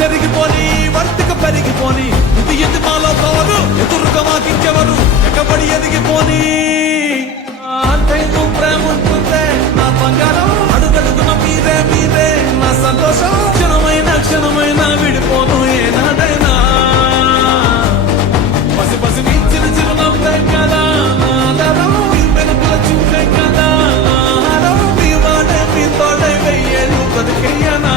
జరిగిపోని వర్తిక పెరిగిపోని ఇది ఎది మాలో పవరు ఎదురుగా మాకించెవరు ఎక్కబడి ఎదిగిపోని ప్రేమ ఉంటుందే నా బంగారం అడుగడుగున మీరే మీరే నా సంతోషం క్షణమైన విడిపోను ఏనాడైనా పసి పసి మీ చిరు చిరు నవ్వే కదా నాదరం మీ వెనుకల చూపే కదా నాదరం మీ వాడే మీ తోడై వెయ్యేళ్ళు బతికేయనా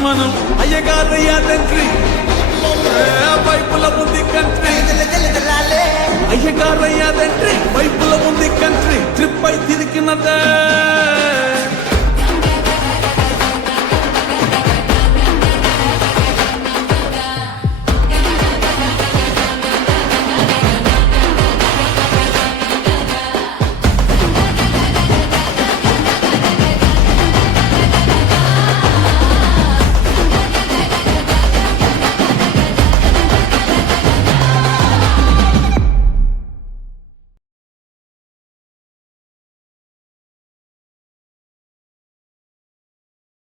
మనం అయ్యగారయ్యా తండ్రి పైపుల ముందు కంట్రీ అయ్యగారయ్యా తండ్రి